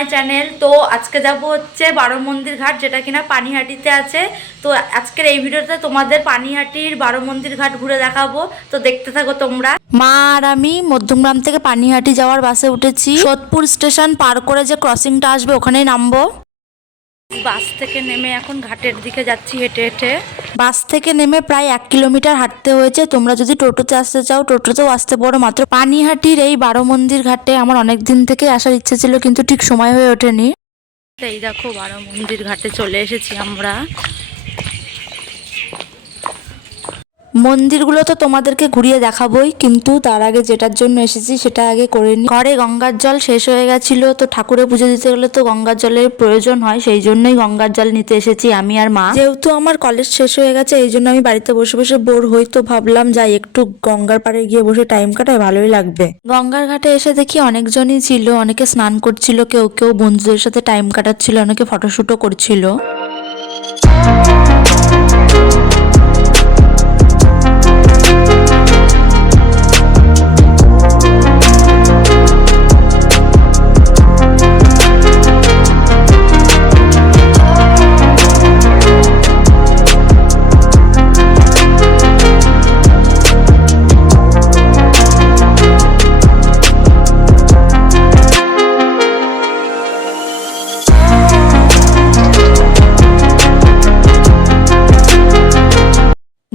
My channel তো আজকে যাব হচ্ছে বারো মন্দির ঘাট যেটা কিনা পানিহাটিতে আছে। তো আজকের এই ভিডিওতে তোমাদের পানিহাটির বারো মন্দির ঘাট ঘুরে দেখাবো। তো দেখতে থাকো তোমরা। মা আর আমি মধ্যমগ্রাম থেকে পানিহাটি যাওয়ার বাসে উঠেছি। সোদপুর স্টেশন পার করে যে ক্রসিংটা আসবে ওখানেই নামবো। বাস থেকে নেমে এখন ঘাটের দিকে যাচ্ছি হেঁটে হেঁটে। বাস থেকে নেমে প্রায় এক কিলোমিটার হাঁটতে হয়েছে। তোমরা যদি টোটোতে আসতে চাও, টোটোতেও আসতে পারো। মাত্র পানিহাটির এই বারো মন্দির ঘাটে আমার অনেক দিন থেকে আসার ইচ্ছে ছিল, কিন্তু ঠিক সময় হয়ে ওঠেনি। এই দেখো, বারো মন্দির ঘাটে চলে এসেছি আমরা। মন্দিরগুলো তো তোমাদেরকে ঘুরিয়ে দেখাবোই, কিন্তু তার আগে যেটার জন্য এসেছি সেটা আগে করে নি। ঘরে গঙ্গার জল শেষ হয়ে গেছিল, তো ঠাকুরে পুজো দিতে গেলে তো গঙ্গার জলের প্রয়োজন হয়, সেই জন্যই গঙ্গার জল নিতে এসেছি আমি আর মা। যেহেতু আমার কলেজ শেষ হয়ে গেছে, এই জন্য আমি বাড়িতে বসে বসে বোর হই, তো ভাবলাম যাই, একটু গঙ্গার পাড়ে গিয়ে বসে টাইম কাটায় ভালোই লাগবে। গঙ্গার ঘাটে এসে দেখি অনেকজনই ছিল, অনেকে স্নান করছিল, কেউ কেউ বন্ধুদের সাথে টাইম কাটাচ্ছিল, অনেকে ফটোশুটও করছিল।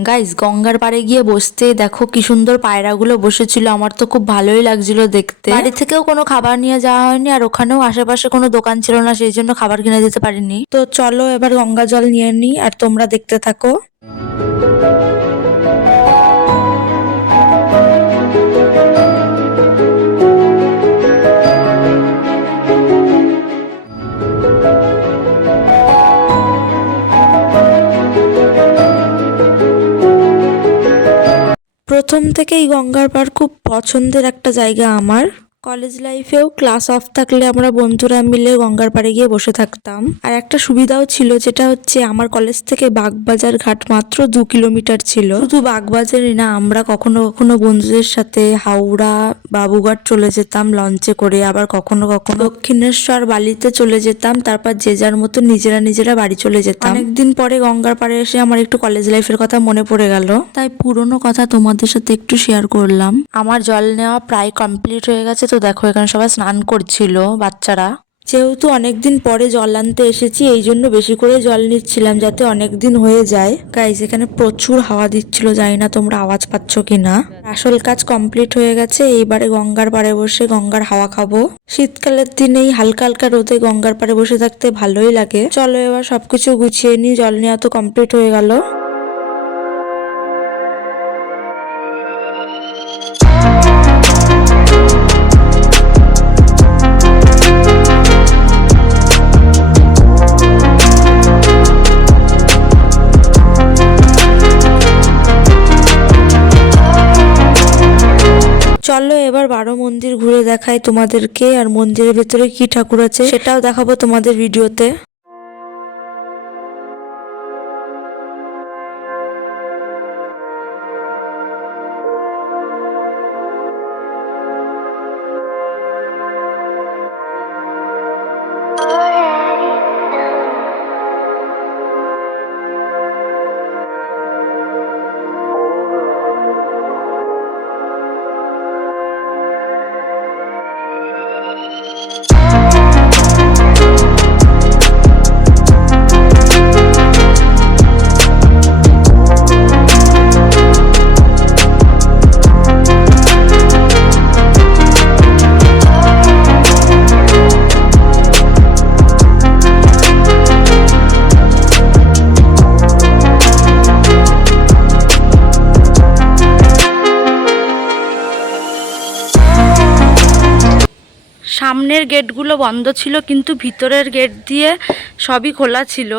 গাইজ গঙ্গার পাড়ে গিয়ে বসতে দেখো কি সুন্দর পায়রাগুলো বসেছিল। আমার তো খুব ভালোই লাগছিল দেখতে। বাড়ি থেকেও কোনো খাবার নিয়ে যাওয়া হয়নি আর ওখানেও আশেপাশে কোনো দোকান ছিল না, সেই জন্য খাবার কিনে দিতে পারিনি। তো চলো এবার গঙ্গা জল নিয়ে নিই আর তোমরা দেখতে থাকো। প্রথম থেকেই গঙ্গার পাড় খুব পছন্দের একটা জায়গা আমার। কলেজ লাইফেও ক্লাস অফ থাকলে আমরা বন্ধুরা মিলে গঙ্গার পাড়ে গিয়ে বসে থাকতাম। আর একটা সুবিধাও ছিল, যেটা হচ্ছে আমার কলেজ থেকে বাগবাজার ঘাট মাত্র দু কিলোমিটার ছিল। শুধু বাগবাজারই না, আমরা কখনো কখনো বন্ধুদের সাথে হাওড়া, বাবুঘাট চলে যেতাম লঞ্চে করে, আবার কখনো কখনো দক্ষিণেশ্বর বালিতে চলে যেতাম, তারপর যে যার মতো নিজেরা নিজেরা বাড়ি চলে যেতাম। অনেকদিন পরে গঙ্গার পাড়ে এসে আমার একটু কলেজ লাইফের কথা মনে পড়ে গেল। তাই পুরনো কথা তোমাদের সাথে একটু শেয়ার করলাম। আমার জল নেওয়া প্রায় কমপ্লিট হয়ে গেছে দেখো, এখানে সবাই স্নান করছিল, বাচ্চারা। যেহেতু অনেকদিন পরে জল আনতে এসেছি, এই জন্য বেশি করে জল নিচ্ছিলাম যাতে অনেকদিন হয়ে যায়। গাইজ এখানে প্রচুর হাওয়া দিচ্ছিল, জানি না তোমরা আওয়াজ পাচ্ছ কিনা। আসল কাজ কমপ্লিট হয়ে গেছে, এইবারে গঙ্গার পাড়ে বসে গঙ্গার হাওয়া খাব। শীতকালের দিনেই হালকা হালকা রোদে গঙ্গার পাড়ে বসে থাকতে ভালোই লাগে। চলো এবার সবকিছু গুছিয়ে নিই, জল নেওয়া তো কমপ্লিট হয়ে গেল। চলো এবার বারো মন্দির ঘুরে দেখাই তোমাদেরকে আর মন্দিরের ভেতরে কি ঠাকুর আছে, সেটাও দেখাবো তোমাদের ভিডিওতে। সামনের গেটগুলো বন্ধ ছিল, কিন্তু ভিতরের গেট দিয়ে সবই খোলা ছিল।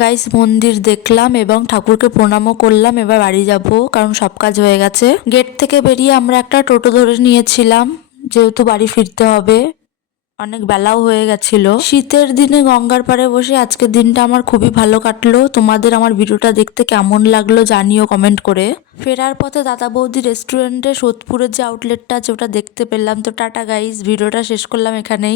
গাইস, মন্দির দেখলাম এবং ঠাকুরকে প্রণামও করলাম, এবার বাড়ি যাব, কারণ সব কাজ হয়ে গেছে। গেট থেকে বেরিয়ে আমরা একটা টোটো ধরে নিয়েছিলাম, যেহেতু বাড়ি ফিরতে হবে। অনেক বেলাও হয়ে গেছিল। শীতের দিনে গঙ্গার পাড়ে বসে আজকের দিনটা আমার খুবই ভালো কাটলো। তোমাদের আমার ভিডিওটা দেখতে কেমন লাগল জানিও কমেন্ট করে। ফেরার পথে দাদা বৌদি রেস্টুরেন্টে সোদপুরের যে আউটলেটটা আছে ওটা দেখতে পেলাম। তো টাটা গাইস ভিডিওটা শেষ করলাম এখানেই।